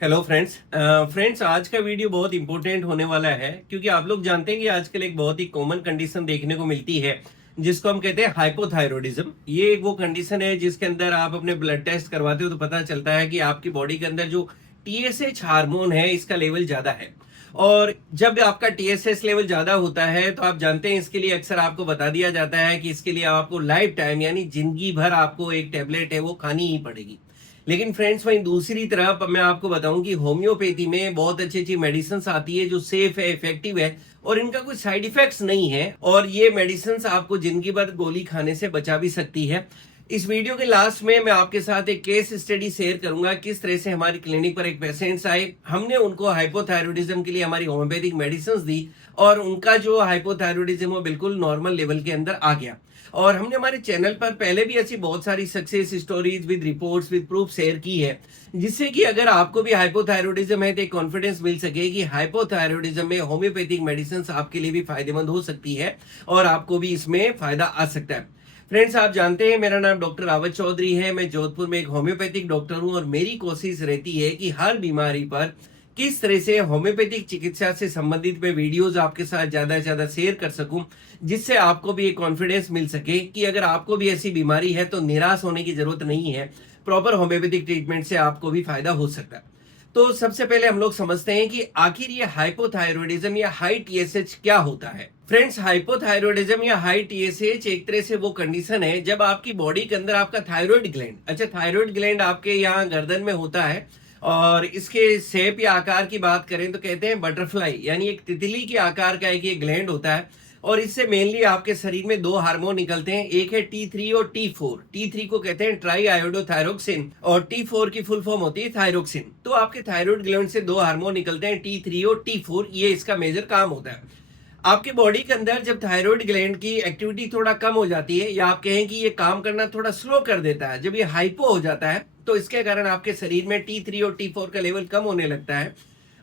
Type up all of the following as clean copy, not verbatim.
Hello friends. आज का video बहुत इंपॉर्टेंट होने वाला है क्योंकि आप लोग जानते हैं कि आजकल एक बहुत ही कॉमन कंडीशन देखने को मिलती है जिसको हम कहते हैं हाइपोथायरॉयडिज्म। ये एक वो कंडीशन है जिसके अंदर आप अपने ब्लड टेस्ट करवाते हो तो पता चलता है कि आपकी बॉडी के अंदर जो टीएसएच हार्मोन है इसका लेवल ज्यादा है। और जब आपका टीएसएच लेवल ज्यादा होता है तो आप जानते हैं इसके लिए अक्सर आपको बता दिया जाता है कि इसके लिए आपको लाइफ टाइम यानी जिंदगी भर आपको एक टेबलेट है वो खानी ही पड़ेगी। लेकिन फ्रेंड्स वहीं दूसरी तरफ मैं आपको बताऊं कि होम्योपैथी में बहुत अच्छी अच्छी मेडिसिन आती है जो सेफ है, इफेक्टिव है और इनका कोई साइड इफेक्ट्स नहीं है और ये मेडिसिन आपको जिंदगी भर गोली खाने से बचा भी सकती है। इस वीडियो के लास्ट में मैं आपके साथ एक केस स्टडी शेयर करूंगा किस तरह से हमारी क्लिनिक पर एक पेशेंट्स आए, हमने उनको हाइपोथायरॉयडिज्म के लिए हमारी होम्योपैथिक मेडिसिन दी और उनका जो हाइपोथायरॉयडिज्म वो बिल्कुल नॉर्मल लेवल के अंदर आ गया। और हमने हमारे चैनल पर पहले भी ऐसी बहुत सारी success stories with reports with proof share की है जिससे कि अगर आपको भी हाइपोथायरॉयडिज्म है तो एक कॉन्फिडेंस मिल सके कि हाइपोथायरॉयडिज्म में होम्योपैथिक मेडिसिन आपके लिए भी फायदेमंद हो सकती है और आपको भी इसमें फायदा आ सकता है। फ्रेंड्स, आप जानते हैं मेरा नाम डॉक्टर रावत चौधरी है। मैं जोधपुर में एक होम्योपैथिक डॉक्टर हूं और मेरी कोशिश रहती है कि हर बीमारी पर किस तरह से होम्योपैथिक चिकित्सा से संबंधित मैं वीडियोस आपके साथ ज्यादा से ज्यादा शेयर कर सकूं जिससे आपको भी एक कॉन्फिडेंस मिल सके कि अगर आपको भी ऐसी बीमारी है तो निराश होने की जरूरत नहीं है। प्रॉपर होम्योपैथिक ट्रीटमेंट से आपको भी फायदा हो सकता है। तो सबसे पहले हम लोग समझते हैं कि आखिर ये हाइपोथायरॉयडिज्म या हाई टीएसएच क्या होता है। फ्रेंड्स, हाइपोथायरॉयडिज्म या हाई टीएसएच एक तरह से वो कंडीशन है जब आपकी बॉडी के अंदर आपका थायराइड ग्लैंड, थायराइड ग्लैंड आपके यहाँ गर्दन में होता है और इसके शेप या आकार की बात करें तो कहते हैं बटरफ्लाई, यानी एक तितली के आकार का एक ये ग्लैंड होता है और इससे मेनली आपके शरीर में दो हार्मोन निकलते हैं, एक है T3 और T4। T3 को कहते हैं ट्राई आयोडोथायरोक्सिन और T4 की फुल फॉर्म होती है थायरोक्सिन। तो आपके थायराइड ग्लैंड से दो हार्मोन निकलते हैं T3 और T4, ये इसका मेजर काम होता है। आपके बॉडी के अंदर जब थायराइड ग्लैंड की एक्टिविटी थोड़ा कम हो जाती है या आप कहें कि ये काम करना थोड़ा स्लो कर देता है, जब ये हाइपो हो जाता है तो इसके कारण आपके शरीर में T3 और T4 का लेवल कम होने लगता है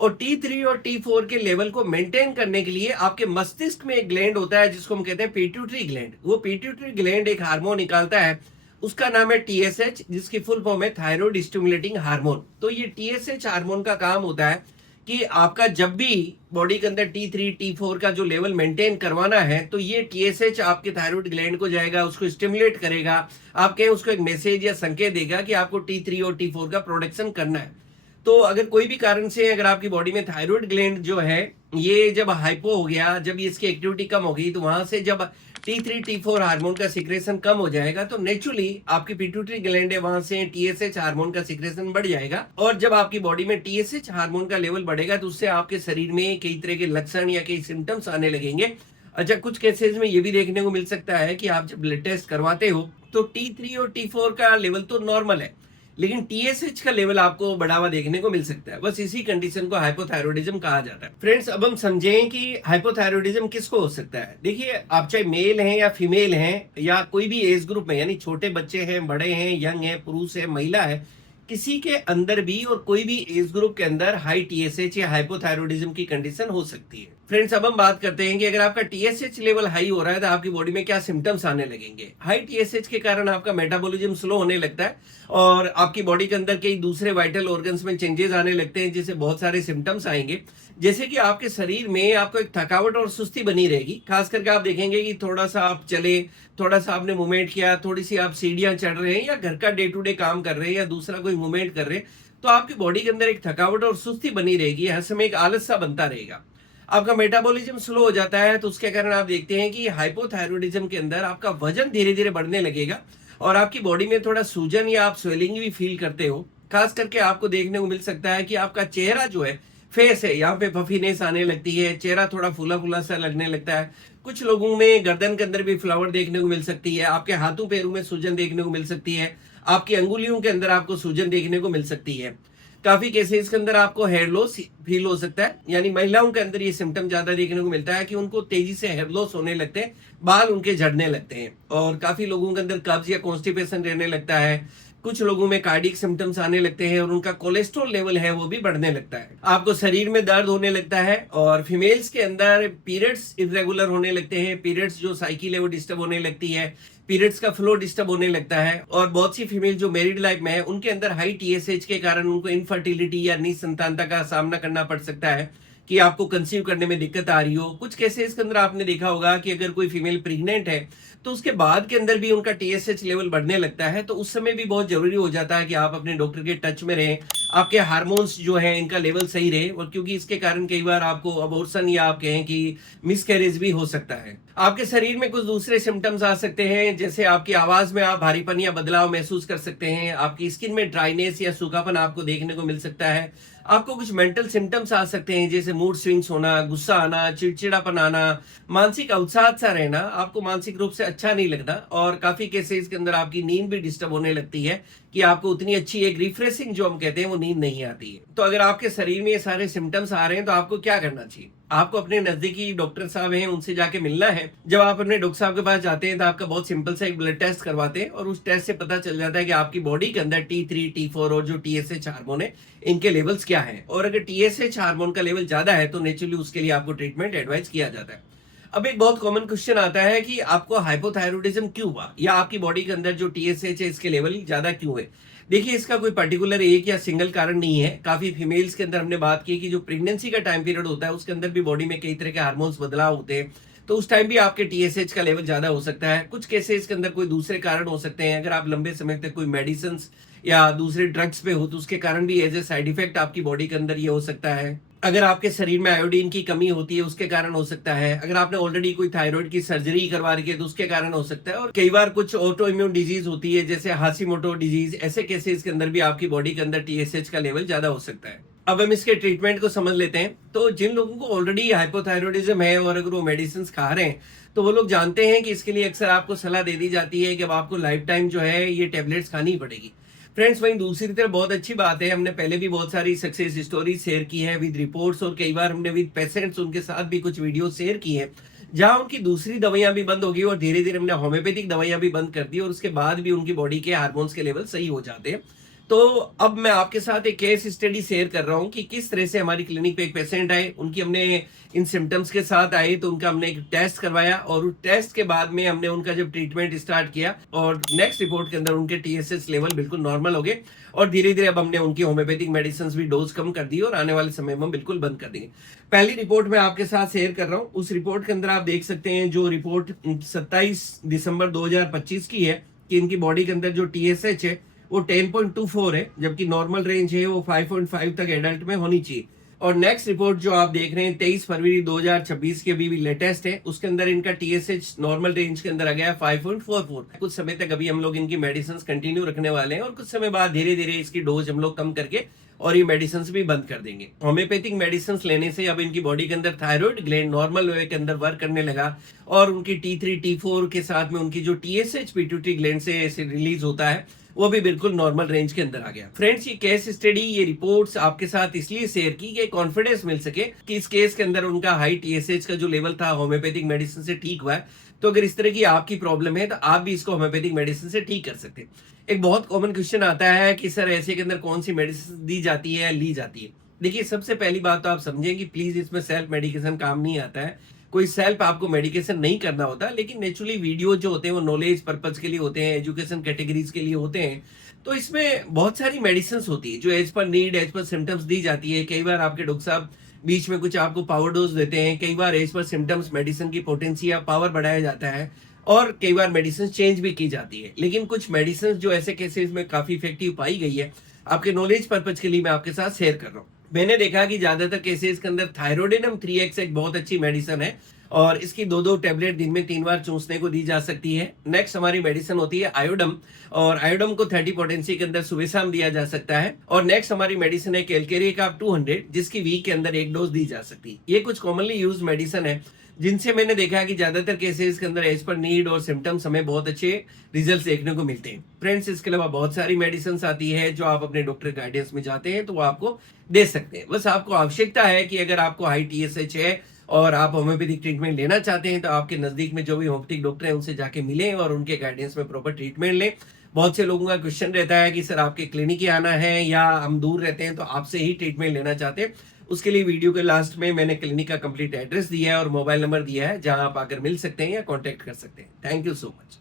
और T3 और T4 के लेवल को मेंटेन करने के लिए आपके मस्तिष्क में एक ग्लैंड होता है जिसको हम कहते हैं पिट्यूटरी ग्लैंड। वो पिट्यूटरी ग्लैंड एक हार्मोन निकालता है, उसका नाम है टीएसएच, जिसकी फुल फॉर्म है थायराइड स्टिमुलेटिंग हार्मोन। तो ये टीएसएच हार्मोन का काम होता है कि आपका जब भी बॉडी के अंदर T3 T4 का जो लेवल मेंटेन करवाना है तो ये टीएसएच आपके थायराइड ग्लैंड को जाएगा, उसको स्टिमुलेट करेगा, आप कहें उसको एक मैसेज या संकेत देगा कि आपको T3 और T4 का प्रोडक्शन करना है। तो अगर कोई भी कारण से अगर आपकी बॉडी में थायराइड ग्लैंड जो है ये जब हाइपो हो गया, जब इसकी एक्टिविटी कम हो गई तो वहां से जब T3 T4 हार्मोन का सिक्रेशन कम हो जाएगा तो नेचुरली आपकी पिट्यूटरी ग्लैंड है वहां से टीएसएच हार्मोन का सिक्रेशन बढ़ जाएगा और जब आपकी बॉडी में टीएसएच हार्मोन का लेवल बढ़ेगा तो उससे आपके शरीर में कई तरह के लक्षण या कई सिम्टम्स आने लगेंगे। अच्छा, कुछ केसेस में ये भी देखने को मिल सकता है कि आप जब ब्लड टेस्ट करवाते हो तो T3 और T4 का लेवल तो नॉर्मल है लेकिन टीएसएच का लेवल आपको बढ़ावा देखने को मिल सकता है। बस इसी कंडीशन को हाइपोथायरॉयडिज्म कहा जाता है। फ्रेंड्स, अब हम समझें कि हाइपोथायरॉयडिज्म किसको हो सकता है। देखिए, आप चाहे मेल हैं या फीमेल हैं या कोई भी एज ग्रुप में, यानी छोटे बच्चे हैं, बड़े हैं, यंग है, पुरुष है, महिला है, किसी के अंदर भी और कोई भी एज ग्रुप के अंदर हाई टीएसएच या हाइपोथायरॉयडिज्म की कंडीशन हो सकती है। फ्रेंड्स, अब हम बात करते हैं कि अगर आपका टीएसएच लेवल हाई हो रहा है तो आपकी बॉडी में क्या सिम्टम्स आने लगेंगे। हाई टीएसएच के कारण आपका मेटाबॉलिज्म स्लो होने लगता है और आपकी बॉडी के अंदर कई दूसरे वाइटल ऑर्गन्स में चेंजेस आने लगते हैं जिससे बहुत सारे सिम्टम्स आएंगे, जैसे कि आपके शरीर में आपको एक थकावट और सुस्ती बनी रहेगी। खास करके आप देखेंगे कि थोड़ा सा आप चले, थोड़ा सा आपने मूवमेंट किया, थोड़ी सी आप सीढ़ियां चढ़ रहे हैं या घर का डे टू डे काम कर रहे हैं या दूसरा कोई मूवमेंट कर रहे हैं तो आपकी बॉडी के अंदर एक थकावट और सुस्ती बनी रहेगी, हर समय एक आलस सा बनता रहेगा। आपका मेटाबॉलिज्म स्लो हो जाता है तो उसके कारण आप देखते हैं कि हाइपोथायरॉयडिज्म के अंदर आपका वजन धीरे धीरे बढ़ने लगेगा और आपकी बॉडी में थोड़ा सूजन या आप स्वेलिंग भी फील करते हो। खास करके आपको देखने को मिल सकता है कि आपका चेहरा जो है, फेस है, यहाँ पे पफीनेस आने लगती है, चेहरा थोड़ा फूला फूला सा लगने लगता है। कुछ लोगों में गर्दन के अंदर भी फ्लावर देखने को मिल सकती है, आपके हाथों पैरों में सूजन देखने को मिल सकती है, आपकी अंगुलियों के अंदर आपको सूजन देखने को मिल सकती है। काफी केसेस के अंदर आपको हेयर लॉस फील हो सकता है, यानी महिलाओं के अंदर ये सिम्टम ज्यादा देखने को मिलता है कि उनको तेजी से हेयर लॉस होने लगते हैं, बाल उनके झड़ने लगते हैं और काफी लोगों के अंदर कब्ज या कॉन्स्टिपेशन रहने लगता है। कुछ लोगों में कार्डियक सिम्टम्स आने लगते हैं और उनका कोलेस्ट्रॉल लेवल है वो भी बढ़ने लगता है। आपको शरीर में दर्द होने लगता है और फीमेल्स के अंदर पीरियड्स इरेगुलर होने लगते हैं, पीरियड्स जो साइकिल है वो डिस्टर्ब होने लगती है। पीरियड्स का फ्लो डिस्टर्ब होने लगता है, और बहुत सी फीमेल जो मैरिड लाइफ में है उनके अंदर हाई टीएसएच के कारण उनको इनफर्टिलिटी या निसंतानता का सामना करना पड़ सकता है कि आपको कंसीव करने में दिक्कत आ रही हो। कुछ केसेस के अंदर आपने देखा होगा कि अगर कोई फीमेल प्रेग्नेंट है तो उसके बाद के अंदर भी उनका टीएसएच लेवल बढ़ने लगता है, तो उस समय भी बहुत जरूरी हो जाता है कि आप अपने डॉक्टर के टच में रहें, आपके हार्मोन्स जो है इनका लेवल सही रहे, और क्योंकि इसके कारण कई बार आपको अबॉर्शन या आप कहें कि मिसकैरेज भी हो सकता है। आपके शरीर में कुछ दूसरे सिम्टम्स आ सकते हैं, जैसे आपकी आवाज में आप भारीपन या बदलाव महसूस कर सकते हैं, आपकी स्किन में ड्राइनेस या सूखापन आपको देखने को मिल सकता है, आपको कुछ मेंटल सिम्टम्स आ सकते हैं जैसे मूड स्विंग्स होना, गुस्सा आना, चिड़चिड़ापन आना, मानसिक अवसाद सा रहना, आपको मानसिक रूप से अच्छा नहीं लगना, और काफी केसेस के अंदर आपकी नींद भी डिस्टर्ब होने लगती है कि आपको उतनी अच्छी एक रिफ्रेशिंग जो हम कहते हैं वो नींद नहीं आती है। तो अगर आपके शरीर में ये सारे सिम्टम्स आ रहे हैं तो आपको क्या करना चाहिए? आपको अपने नजदीकी डॉक्टर साहब हैं उनसे जाके मिलना है। जब आप अपने डॉक्टर साहब के पास जाते हैं तो आपका बहुत सिंपल सा एक ब्लड टेस्ट करवाते हैं, और उस टेस्ट से पता चल जाता है कि आपकी बॉडी के अंदर T3, T4 और जो TSH हार्मोन है इनके लेवल्स क्या हैं, और अगर TSH हार्मोन का लेवल ज्यादा है तो नेचुरली उसके लिए आपको ट्रीटमेंट एडवाइस किया जाता है। अब एक बहुत कॉमन क्वेश्चन आता है कि आपको हाइपोथायरॉयडिज्म क्यों हुआ, या आपकी बॉडी के अंदर जो TSH है इसके लेवल ज्यादा क्यों है। देखिए, इसका कोई पर्टिकुलर एक या सिंगल कारण नहीं है। काफी फीमेल्स के अंदर हमने बात की कि जो प्रेगनेंसी का टाइम पीरियड होता है उसके अंदर भी बॉडी में कई तरह के हार्मोन्स बदलाव होते हैं, तो उस टाइम भी आपके टीएसएच का लेवल ज्यादा हो सकता है। कुछ केसेस के अंदर कोई दूसरे कारण हो सकते हैं, अगर आप लंबे समय तक कोई मेडिसिन या दूसरे ड्रग्स पे हो तो उसके कारण भी एज ए साइड इफेक्ट आपकी बॉडी के अंदर ये हो सकता है। अगर आपके शरीर में आयोडीन की कमी होती है उसके कारण हो सकता है। अगर आपने ऑलरेडी कोई थायराइड की सर्जरी करवा रखी है तो उसके कारण हो सकता है। और कई बार कुछ ऑटो इम्यून डिजीज होती है जैसे हाशिमोटो डिजीज, ऐसे केसेस के अंदर भी आपकी बॉडी के अंदर टीएसएच का लेवल ज्यादा हो सकता है। अब हम इसके ट्रीटमेंट को समझ लेते हैं। तो जिन लोगों को ऑलरेडी हाइपोथायरॉयडिज्म है और अगर वो मेडिसिन खा रहे हैं तो वो लोग जानते हैं कि इसके लिए अक्सर आपको सलाह दे दी जाती है कि अब आपको लाइफ टाइम जो है ये टेबलेट्स खानी पड़ेगी। फ्रेंड्स, वहीं दूसरी तरफ बहुत अच्छी बात है, हमने पहले भी बहुत सारी सक्सेस स्टोरी शेयर की है विद रिपोर्ट्स, और कई बार हमने विद पेशेंट्स उनके साथ भी कुछ वीडियो शेयर की है जहां उनकी दूसरी दवाइयां भी बंद हो गई और धीरे धीरे हमने होम्योपैथिक दवाइयां भी बंद कर दी, और उसके बाद भी उनकी बॉडी के हार्मोन्स के लेवल सही हो जाते हैं। तो अब मैं आपके साथ एक केस स्टडी शेयर कर रहा हूं कि किस तरह से हमारी क्लिनिक पे एक पेशेंट आए, उनकी हमने इन सिम्टम्स के साथ आए तो उनका हमने एक टेस्ट करवाया, और उस टेस्ट के बाद में हमने उनका जब ट्रीटमेंट स्टार्ट किया और नेक्स्ट रिपोर्ट के अंदर उनके टीएसएच लेवल बिल्कुल नॉर्मल हो गए, और धीरे धीरे अब हमने उनकी होम्योपैथिक मेडिसिन भी डोज कम कर दी और आने वाले समय में बिल्कुल बंद कर देंगे। पहली रिपोर्ट मैं आपके साथ शेयर कर रहा हूँ। उस रिपोर्ट के अंदर आप देख सकते हैं जो रिपोर्ट 27 दिसंबर 2025 की है कि इनकी बॉडी के अंदर जो टीएसएच है वो 10.24 है, जबकि नॉर्मल रेंज है वो 5.5 तक एडल्ट में होनी चाहिए। और नेक्स्ट रिपोर्ट जो आप देख रहे हैं 23 फरवरी 2026 की अभी भी लेटेस्ट है, उसके अंदर इनका टीएसएच नॉर्मल रेंज के अंदर आ गया है 5.44। कुछ समय तक अभी हम लोग इनकी मेडिसिन कंटिन्यू रखने वाले हैं और कुछ समय बाद धीरे धीरे इसकी डोज हम लोग कम करके और ये मेडिसिन भी बंद कर देंगे। होम्योपैथिक मेडिसिन लेने से अब इनकी बॉडी के अंदर थायराइड ग्लैंड नॉर्मल वे के अंदर वर्क करने लगा, और उनकी T3 T4 के साथ में उनकी जो TSH पिट्यूटरी ग्लैंड से रिलीज होता है वो भी बिल्कुल नॉर्मल रेंज के अंदर आ गया। फ्रेंड्स, ये केस स्टडी, ये रिपोर्ट्स आपके साथ इसलिए शेयर की कि कॉन्फिडेंस मिल सके कि इस केस के अंदर उनका हाई टीएसएच का जो लेवल था होम्योपैथिक मेडिसिन से ठीक हुआ है। तो अगर इस तरह की आपकी प्रॉब्लम है तो आप भी इसको होम्योपैथिक मेडिसिन से ठीक कर सकते हैं। एक बहुत कॉमन क्वेश्चन आता है कि सर ऐसे के अंदर कौन सी मेडिसिन दी जाती है या ली जाती है। देखिए, सबसे पहली बात तो आप समझें कि प्लीज इसमें सेल्फ मेडिकेशन काम नहीं आता है। कोई सेल्फ आपको मेडिकेशन नहीं करना होता, लेकिन नेचुरली वीडियो जो होते हैं वो नॉलेज पर्पज के लिए होते हैं, एजुकेशन कैटेगरीज के लिए होते हैं। तो इसमें बहुत सारी मेडिसिन होती है जो as per need, as per symptoms दी जाती है। कई बार आपके डॉक्टर साहब बीच में कुछ आपको पावर डोज देते हैं, कई बार एज पर सिम्टम्स मेडिसिन की पोटेंसी या पावर बढ़ाया जाता है, और कई बार मेडिसिन चेंज भी की जाती है। लेकिन कुछ मेडिसिन जो ऐसे केसेस में काफी इफेक्टिव पाई गई है, आपके नॉलेज पर्पज के लिए मैं आपके साथ शेयर कर रहा हूँ। मैंने देखा कि ज्यादातर केसेस के अंदर थायरोडिनम 3x एक बहुत अच्छी मेडिसिन है, और इसकी 2-2 टेबलेट दिन में 3 बार चूसने को दी जा सकती है। नेक्स्ट हमारी मेडिसिन होती है आयोडम, और आयोडम को 30 पोटेंसी के अंदर सुबह शाम दिया जा सकता है। और नेक्स्ट हमारी मेडिसिन है कैलकेरिया का 200, जिसकी वीक के अंदर एक डोज दी जा सकती है। ये कुछ कॉमनली यूज मेडिसिन है जिनसे मैंने देखा है कि ज्यादातर केसेस के अंदर एज पर नीड और सिम्टम्स हमें बहुत अच्छे रिजल्ट देखने को मिलते हैं। फ्रेंड्स, इसके अलावा बहुत सारी मेडिसिन आती है जो आप अपने डॉक्टर गाइडेंस में जाते हैं तो वो आपको दे सकते हैं। बस आपको आवश्यकता है कि अगर आपको हाई टीएसएच है और आप होम्योपैथिक ट्रीटमेंट लेना चाहते हैं तो आपके नजदीक में जो भी होम्योपैथिक डॉक्टर है उनसे जाके मिलें और उनके गाइडेंस में प्रॉपर ट्रीटमेंट लें। बहुत से लोगों का क्वेश्चन रहता है कि सर आपके क्लिनिक ही आना है या हम दूर रहते हैं तो आपसे ही ट्रीटमेंट लेना चाहते हैं। उसके लिए वीडियो के लास्ट में मैंने क्लिनिक का कंप्लीट एड्रेस दिया है और मोबाइल नंबर दिया है जहां आप आकर मिल सकते हैं या कॉन्टेक्ट कर सकते हैं। Thank you so much.